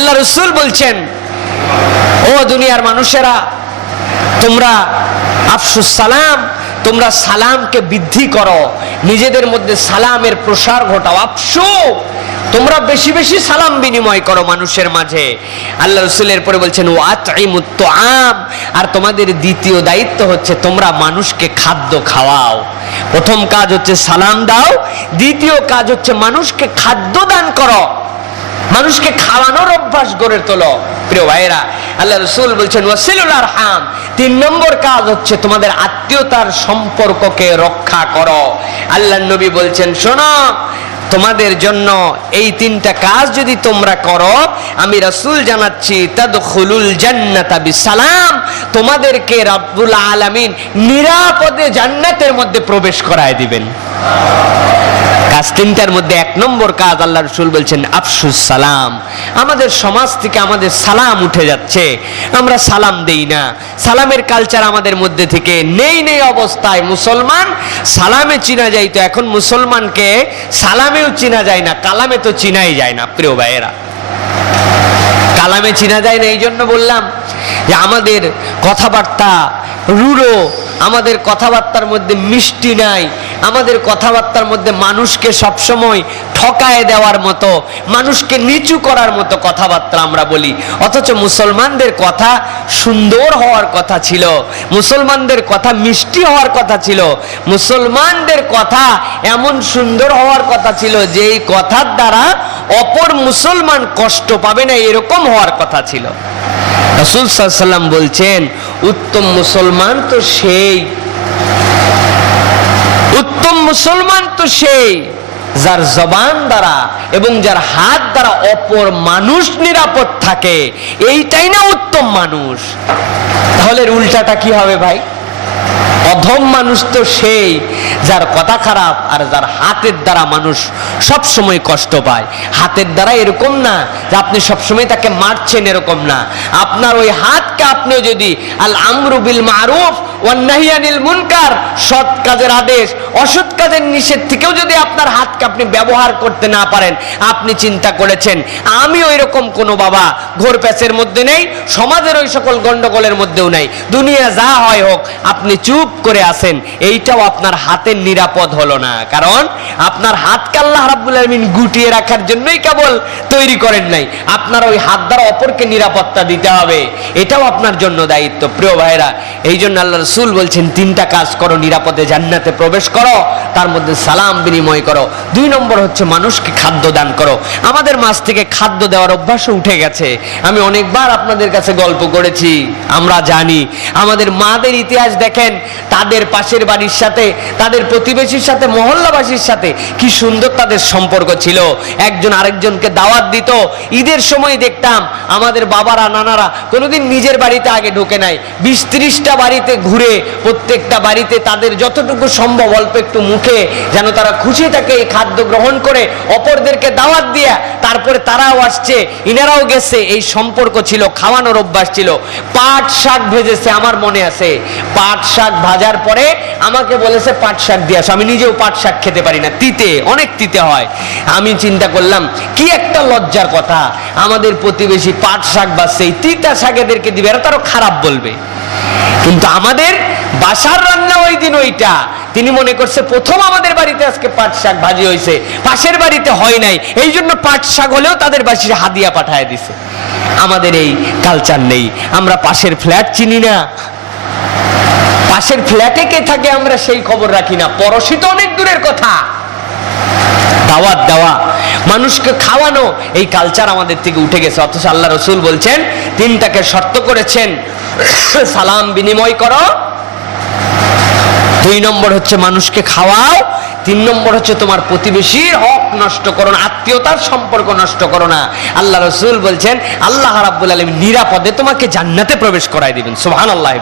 আল্লাহ রসুল বলছেন, ও দুনিয়ার মানুষেরা, তোমরা আফসুস সালাম, তোমরা সালামকে বৃদ্ধি করো। নিজেদের মধ্যে সালামের প্রসার ঘটাও। আফসু, তোমরা বেশি বেশি সালাম বিনিময় করো মানুষের মাঝে। আল্লাহ রসুলের পরে বলছেন ওয়াত আম আর তোমাদের দ্বিতীয় দায়িত্ব হচ্ছে, তোমরা মানুষকে খাদ্য খাওয়াও। প্রথম কাজ হচ্ছে সালাম দাও। দ্বিতীয় কাজ হচ্ছে মানুষকে খাদ্য দান করো। মানুষকে খাওয়ানোর অভ্যাস গড়ে তোলো। প্রিয় ভাইয়েরা, আল্লাহ রসুল বলছেন, ওয়াসিলুল আরহাম। তিন নম্বর কাজ হচ্ছে তোমাদের আত্মীয়তার সম্পর্ককে রক্ষা করো। আল্লাহ নবী বলছেন, শোনো, তোমাদের জন্য এই তিনটা কাজ যদি তোমরা করো, আমি রাসূল জানাচ্ছি, তাদখুলুল জান্নাতা বিসালাম। তোমাদেরকে রাব্বুল আলামিন নিরাপদে জান্নাতের মধ্যে প্রবেশ করায় দিবেন। কাজ তিনটার মধ্যে এক নম্বর কাজ আল্লাহ রসুল বলছেন, আফসুস সালাম। আমাদের সমাজ থেকে আমাদের সালাম উঠে যাচ্ছে। আমরা সালাম দেই না। সালামের কালচার আমাদের মধ্যে থেকে নেই নেই অবস্থায়। মুসলমান সালামে চিনা যায় তো এখন মুসলমানকে সালামেও চিনা যায় না, কালামে তো চিনাই যায় না, প্রিয় ভাইয়েরা। কালামে চিনা যায় না, এই জন্য বললাম যে আমাদের কথাবার্তা রুড়ো, আমাদের কথাবার্তার মধ্যে মিষ্টি নাই আমাদের কথাবার্তার মধ্যে মানুষকে সবসময় ঠকায় দেওয়ার মতো, মানুষকে নিচু করার মতো কথাবার্তা আমরা বলি। অথচ মুসলমানদের কথা সুন্দর হওয়ার কথা ছিল, মুসলমানদের কথা মিষ্টি হওয়ার কথা ছিল, মুসলমানদের কথা এমন সুন্দর হওয়ার কথা ছিল যে এই কথার দ্বারা অপর মুসলমান কষ্ট পাবে না, এরকম হওয়ার কথা ছিল। রসুল সাল্লাম বলছেন, উত্তম মুসলমান তো সেই মুসলমান তো সেই যার জবান দ্বারা এবং যার হাত দ্বারা অপর মানুষ নিরাপদ থাকে, এইটাই না উত্তম মানুষ। তাহলে উল্টাটা কি হবে ভাই? অধম মানুষ তো সেই যার কথা খারাপ আর যার হাতের দ্বারা মানুষ সব সময় কষ্ট পায়। হাতের দ্বারা এরকম না যে আপনি সবসময় তাকে মারছেন এরকম না। আপনার ওই হাতকে আপনি যদি আল আমরু বিল মারুফ ওয়ান্নাহিয়ানিল মুনকার, সৎ কাজের আদেশ, অসৎ কাজের নিষেধ থেকেও যদি আপনার হাতকে আপনি ব্যবহার করতে না পারেন, আপনি চিন্তা করেছেন, আমি ওই রকম কোনো বাবা, ঘোর প্যাচের মধ্যে নেই, সমাজের ওই সকল গন্ডগোলের মধ্যেও নাই, দুনিয়া যা হয় হোক, আপনি চুপ করে আছেন, এইটাও আপনার হাতের নিরাপদ হলো না, কারণ আপনার হাতকে আল্লাহ রাব্বুল আলামিন গুটিয়ে রাখার জন্যই কেবল তৈরি করেন নাই, আপনার ওই হাত দ্বারা অপরকে নিরাপত্তা দিতে হবে, এটাও আপনার জন্য দায়িত্ব, প্রিয় ভাইরা এই জন্য আল্লাহ রসুল বলছেন, তিনটা কাজ করো, নিরাপদে জান্নাতে প্রবেশ করো, তার মধ্যে সালাম বিনিময় করো। দুই নম্বর হচ্ছে মানুষকে খাদ্য দান করো। আমাদের মাছ থেকে খাদ্য দেওয়ার অভ্যাসও উঠে গেছে। আমি অনেকবার আপনাদের কাছে গল্প করেছি, আমরা জানি, আমাদের মাদের ইতিহাস দেখেন, তাদের পাশের বাড়ির সাথে, তাদের প্রতিবেশীর সাথে, মহল্লাবাসীর সাথে কি সুন্দর তাদের সম্পর্ক ছিল। একজন আরেকজনকে দাওয়াত দিত, ঈদের সময় দেখতাম আমাদের বাবারা, নানারা কোনোদিন নিজের বাড়িতে আগে ঢোকে নাই। বিশ ত্রিশটা বাড়িতে ঘুরে প্রত্যেকটা বাড়িতে তাদের যতটুকু সম্ভব অল্প একটু মুখে যেন তারা খুশি থাকে এই খাদ্য গ্রহণ করে, অপরদেরকে দাওয়াত দিয়া তারপরে তারাও আসছে, ইনারাও গেছে, এই সম্পর্ক ছিল, খাওয়ানোর অভ্যাস ছিল। পাট শাক ভেজেছে, আমার মনে আছে। পাট শাক ভাজার পরে আমাকে বলেছে, পাট শাক দিয়ে আসো। আমি নিজেও পাট শাক খেতে পারি না। তিতে, অনেক তিতে হয়। আমি চিন্তা করলাম, কি একটা লজ্জার কথা। আমাদের প্রতিবেশী পাট শাক বা সেই তিতা শাক এদেরকে দিবে, এরা তারও খারাপ বলবে। কিন্তু আমাদের বাসার রান্না ওই দিন ওইটা। তিনি মনে করছে, প্রথম আমাদের বাড়িতে আজকে পাট শাক ভাজি হয়েছে পাশের বাড়িতে হয় নাই। এই জন্য পাট শাক হলেও তাদের বাসির হাদিয়া পাঠায় দিছে। আমাদের এই কালচার নেই। আমরা পাশের ফ্ল্যাট চিনি না। পাশের ফ্ল্যাটে কে থাকে আমরা সেই খবর রাখি না। পরশি তো অনেক দূরের কথা। দাওয়াত দেওয়া। মানুষকে খাওয়ানো এই কালচার আমাদের থেকে উঠে গেছে। অথচ আল্লাহ রসুল বলছেন তিনটাকে শর্ত করেছেন, সালাম বিনিময় করো। দুই নম্বর হচ্ছে মানুষকে খাওয়াও। তিন নম্বর হচ্ছে তোমার প্রতিবেশীর হক নষ্ট করো না, আত্মীয়তার সম্পর্ক নষ্ট করো না। আল্লাহ রসুল বলছেন, আল্লাহ রাব্বুল আলম নিরাপদে তোমাকে জান্নাতে প্রবেশ করাই দিবেন। সুহান আল্লাহ